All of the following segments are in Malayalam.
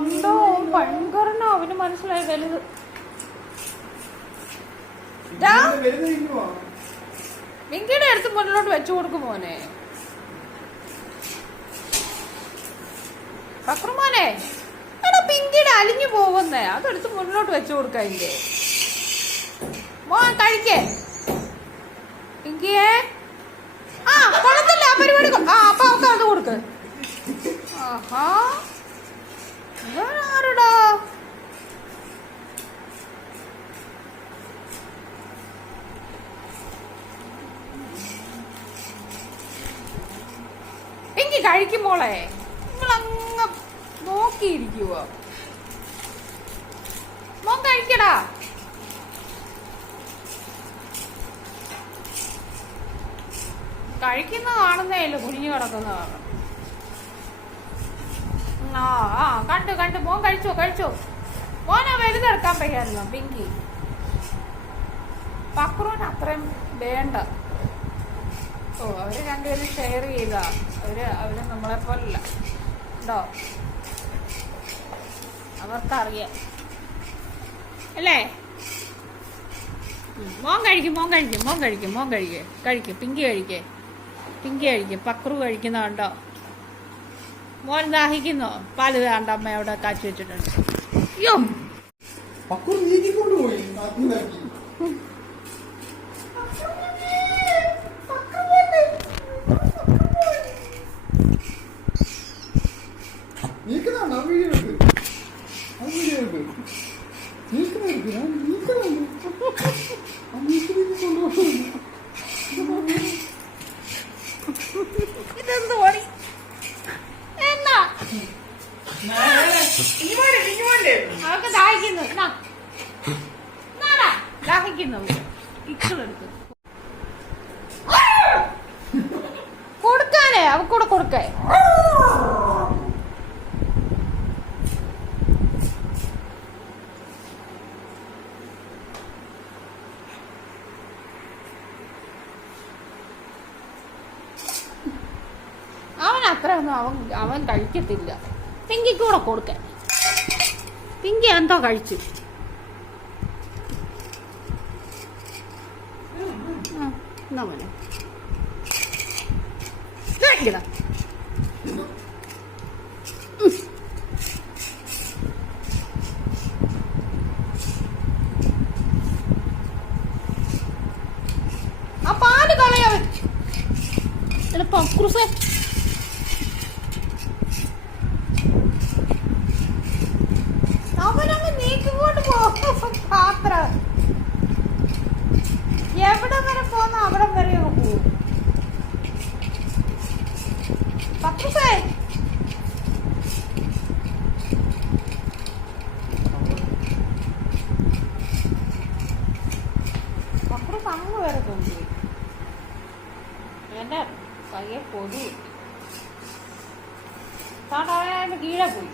കൊണ്ടോ ഭയങ്കരനോ. അവന് മനസ്സിലായി വലുത്. മിങ്കിയുടെ അടുത്ത് മുന്നിലോട്ട് വെച്ചു കൊടുക്കും മോനെ. പക്രുമോനെ എടാ പിങ്കിയുടെ അലിഞ്ഞു പോകുന്നേ. അതെടുത്ത് മുന്നിലോട്ട് വെച്ചു കൊടുക്ക അതിന്റെ മോൻ കഴിക്കേ. പിങ്കിയേ. ആ കൊള്ളത്തില്ല. ആ പരിപാടി ആ അപ്പൊ അവർക്ക് അത് കൊടുക്ക്. ആഹാ ഇവനാരുടാ പിങ്കി കഴിക്കും മോളെ നിങ്ങളങ്ങ് നോക്കിയിരിക്കുവോ? മോൻ കഴിക്കടാ. കഴിക്കുന്ന കാണുന്നേ ഇല്ല കുഞ്ഞു കിടക്കുന്ന ആ ആ കണ്ടു കണ്ടു. മോൻ കഴിച്ചോ കഴിച്ചോ. മോനെ വലുതെടുക്കാൻ പയ്യായിരുന്നോ പിങ്കി? പക്രൂന് അത്രയും വേണ്ട. ഓ അവർ രണ്ടുപേരും ഷെയർ ചെയ്താ. അവർ അവർ നമ്മളെ പോലല്ല. ഉണ്ടോ അവർക്കറിയാം. അല്ലേ? മോൻ കഴിക്കും മോൻ കഴിക്കും മോൻ കഴിക്കും മോൻ കഴിക്കേ. കഴിക്കും പിങ്കി കഴിക്കേ. പിങ്കി കഴിക്കും പക്രു കഴിക്കുന്നുണ്ടോ മോൻ ദാഹിക്കുന്നോ. പാൽ വേണ്ട അമ്മ അവിടെ കാച്ചി വെച്ചിട്ടുണ്ട്. അയ്യോ പക്രു നീക്കിക്കൊണ്ട് പോയി നാട്ടിലാക്കി നീക്കുന്നതാണ് ആ വീഡിയോ എടുക്ക് ആ വീഡിയോ എടുക്ക് നീക്കുന്ന എടുക്ക് ഞാൻ നീക്കുന്നുണ്ട് ആ നീക്കി നീക്കി കൊണ്ടുപോകുന്നു ഇതെന്ത് ഓടി എന്നാ അവർക്ക് ദാഹിക്കുന്നു എന്നാ. എന്നാടാ, ദാഹിക്കുന്നു ഇക്കളെടുത്ത് കൊടുക്കാനേ അവക്കൂടെ കൊടുക്കേ. അവൻ അത്രയൊന്നും അവൻ അവൻ കഴിക്കത്തില്ല. പിങ്കിക്കൂടെ കൂടെ കൊടുക്ക. പിങ്കി എന്തോ കഴിച്ചു ആ, എന്നാ മോനെ. ഉം. ആ പാൽ കളയവൻ എളുപ്പം ക്രുസേ അവനങ്ങ് നീക്കിക്കൊണ്ട് പോകും പാത്രം എവിടെ വരെ പോന്ന അവിടെ വരെ അങ്ങ് പോകും പത്രസേ? പത്രസ് അങ്ങ് വരെ കൊണ്ടുപോയി. എന്റെ കയ്യെ കൊതു താണ്ട് കീഴെ പോയി.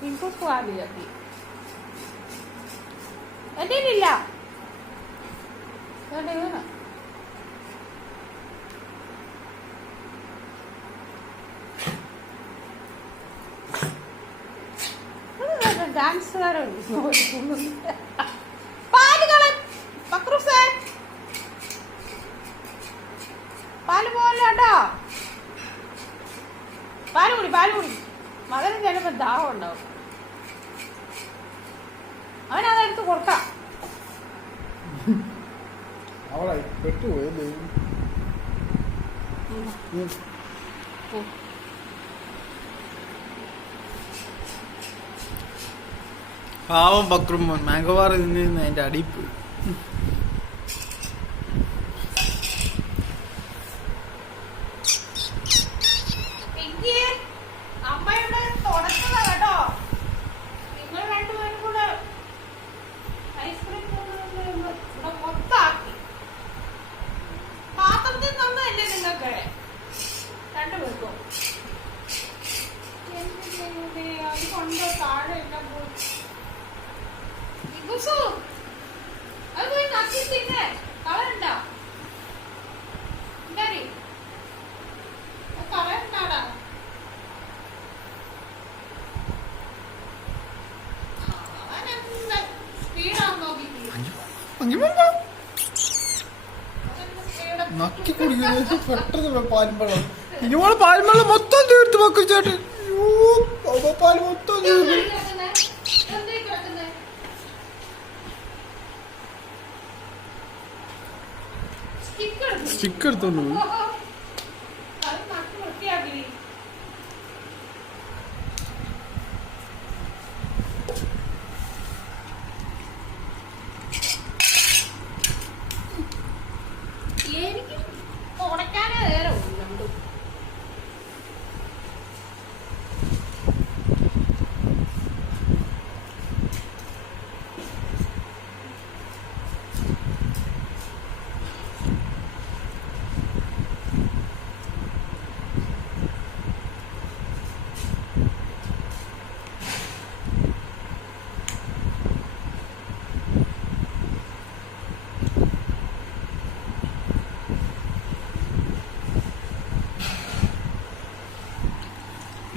പിൻകൂസ് പോകാനില്ലാത്തി എന്റെ ഇല്ല ഡാൻസുകാരൻ പാലുകളൻ പക്രൂസേ പാൽ പോലോ പാൽ കുടി പാൽ കുടി. മകന് ചിലപ്പോ ദാഹം ഉണ്ടാവും. അവനതെടുത്ത് കൊടുക്കാം. ഉം. പാവം ബക്രും മാംഗോ ബാർ നിന്ന് അതിന്റെ അടിയിൽ ഉണ്ടോ താഴെ പോയി? നക്കി പെട്ടെന്ന് പാൽമേളം ഇനി പാൽമേളം മൊത്തം തീർത്ത് വെക്കും ചേട്ടൻ. പാൽ മൊത്തം തീർത്ത് സ്റ്റിക്ക് എടുത്തോണ്ട് പോയി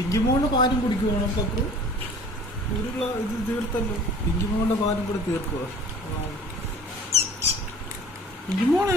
പിങ്കിമോളുടെ പാലും കുടിക്കുവാണോ പക്രു ഒരു ഇത് തീർത്തല്ലോ. പിങ്കിമോളുടെ പാലും കൂടെ തീർക്കുക പിങ്കിമോളെ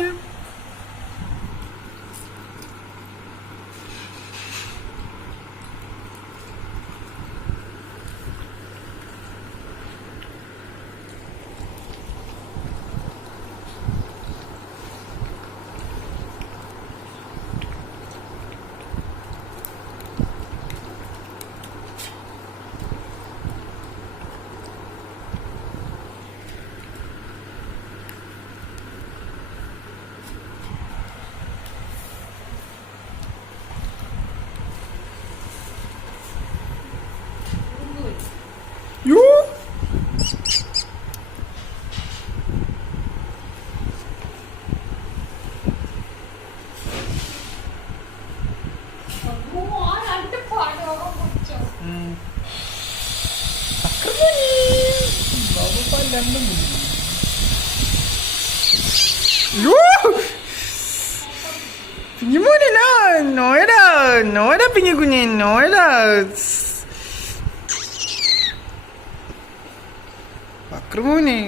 ക്രൂനെ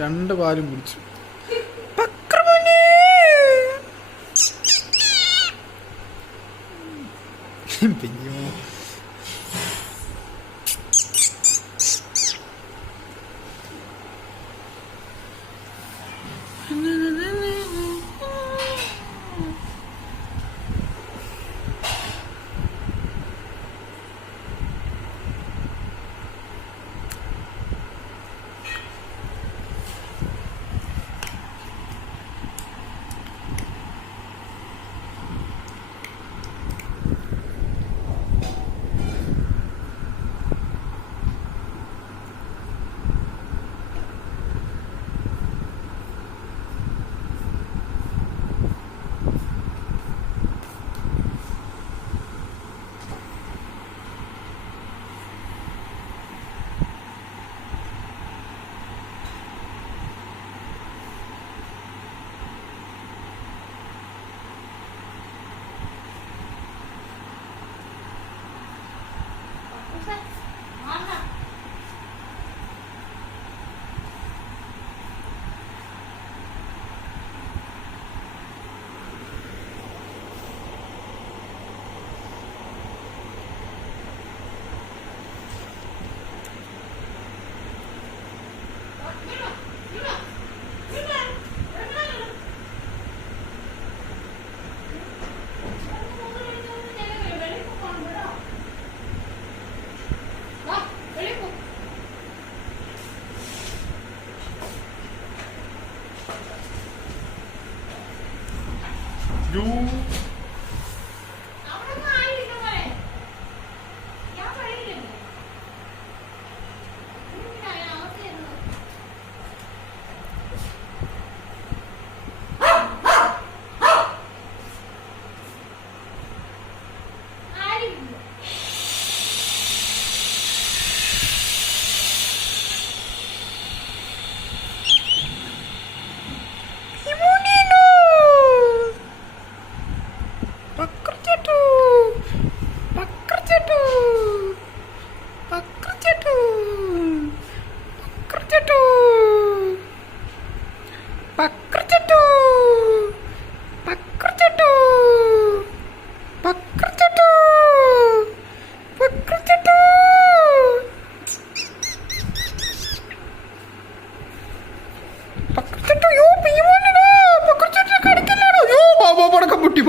രണ്ട് പാലും കുടിച്ചു. പിഞ്ഞു പിന്നെ Bye.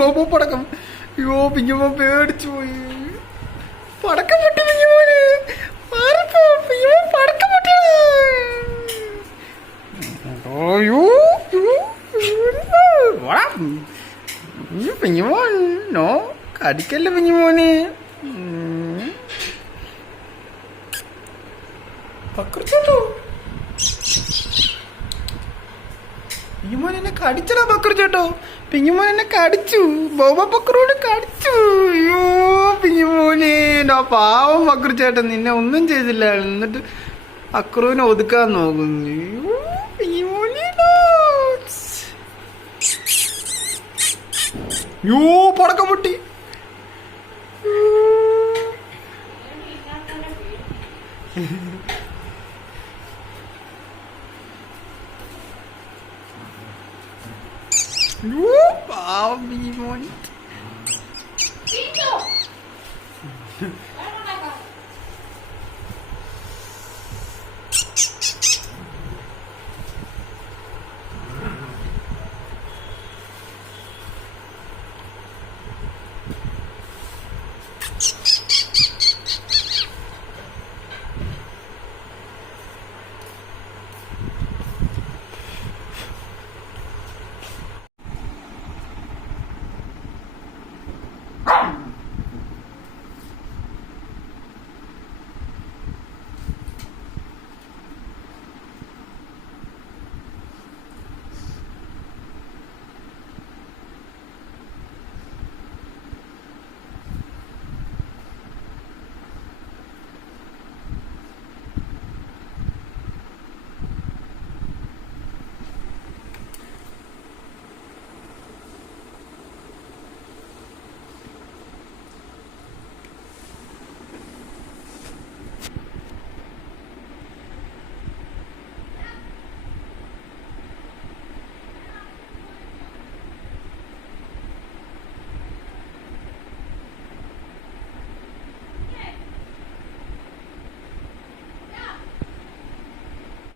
അപ്പോ പടക്കം അയ്യോ പിഞ്ഞുമോൻ പേടിച്ചു പോയി. പടക്കം പൊട്ടി പിഞ്ഞുമോന് മാറിപ്പോ പിഞ്ഞുമോൻ പടക്കം പൊട്ടി അയ്യോ പിഞ്ഞുമോൻ നോ കടിക്കല്ല പിഞ്ഞുമോന് പക്രച്ചോട്ടോ. പിഞ്ഞുമോൻ എന്നെ കടിച്ചടാ ബക്കർ ചേട്ടോ പിഞ്ഞുമോൻ കടിച്ചു. ബോബ ബക്രൂനെ കടിച്ചു. അയ്യോ പിഞ്ഞുമോനെ ആ പാവം ബക്രു ചേട്ടൻ നിന്നെ ഒന്നും ചെയ്തില്ല. എന്നിട്ട് അക്രൂവിനെ ഒതുക്കാൻ നോക്കുന്നു. യോ പടക്കം പൊട്ടി. അയ്യോ.